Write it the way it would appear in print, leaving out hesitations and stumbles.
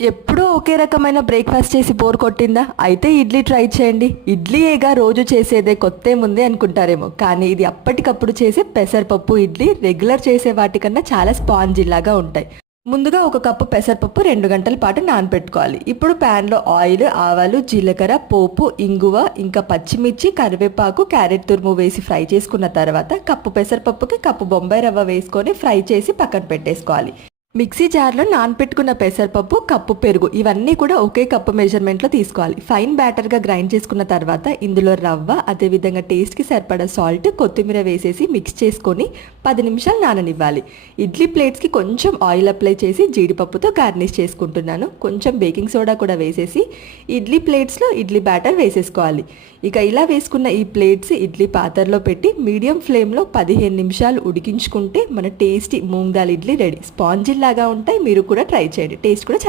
ఎప్పుడూ ఒకే రకమైన బ్రేక్ఫాస్ట్ చేసి బోర్ కొట్టిందా? అయితే ఇడ్లీ ట్రై చేయండి. ఇడ్లీయేగా రోజు చేసేదే కొత్తేముంది అనుకుంటారేమో, కానీ ఇది అప్పటికప్పుడు చేసే పెసరపప్పు ఇడ్లీ రెగ్యులర్ చేసే వాటికన్నా చాలా స్పాంజిలాగా ఉంటాయి. ముందుగా ఒక కప్పు పెసరపప్పు 2 గంటల పాటు నానబెట్టుకోవాలి. ఇప్పుడు ప్యాన్లో ఆయిల్, ఆవాలు, జీలకర్ర, పోపు, ఇంగువ, ఇంకా పచ్చిమిర్చి, కరివేపాకు, క్యారెట్ తురుము వేసి ఫ్రై చేసుకున్న తర్వాత కప్పు పెసరపప్పుకి కప్పు బొంబాయి రవ్వ వేసుకొని ఫ్రై చేసి పక్కన పెట్టేసుకోవాలి. మిక్సీ జార్లో నానపెట్టుకున్న పెసరపప్పు, కప్పు పెరుగు ఇవన్నీ కూడా ఒకే కప్పు మెజర్మెంట్లో తీసుకోవాలి. ఫైన్ బ్యాటర్గా గ్రైండ్ చేసుకున్న తర్వాత ఇందులో రవ్వ, అదేవిధంగా టేస్ట్కి సరిపడా సాల్ట్, కొత్తిమీర వేసేసి మిక్స్ చేసుకొని 10 నిమిషాలు నాననివ్వాలి. ఇడ్లీ ప్లేట్స్కి కొంచెం ఆయిల్ అప్లై చేసి జీడిపప్పుతో గార్నిష్ చేసుకుంటున్నాను. కొంచెం బేకింగ్ సోడా కూడా వేసేసి ఇడ్లీ ప్లేట్స్లో ఇడ్లీ బ్యాటర్ వేసేసుకోవాలి. ఇక ఇలా వేసుకున్న ఈ ప్లేట్స్ ఇడ్లీ పాత్రలో పెట్టి మీడియం ఫ్లేమ్లో 15 నిమిషాలు ఉడికించుకుంటే మన tasty moong dal idli ready. Spongy లాగా ఉంటాయి. మీరు కూడా ట్రై చేయండి. టేస్ట్ కూడా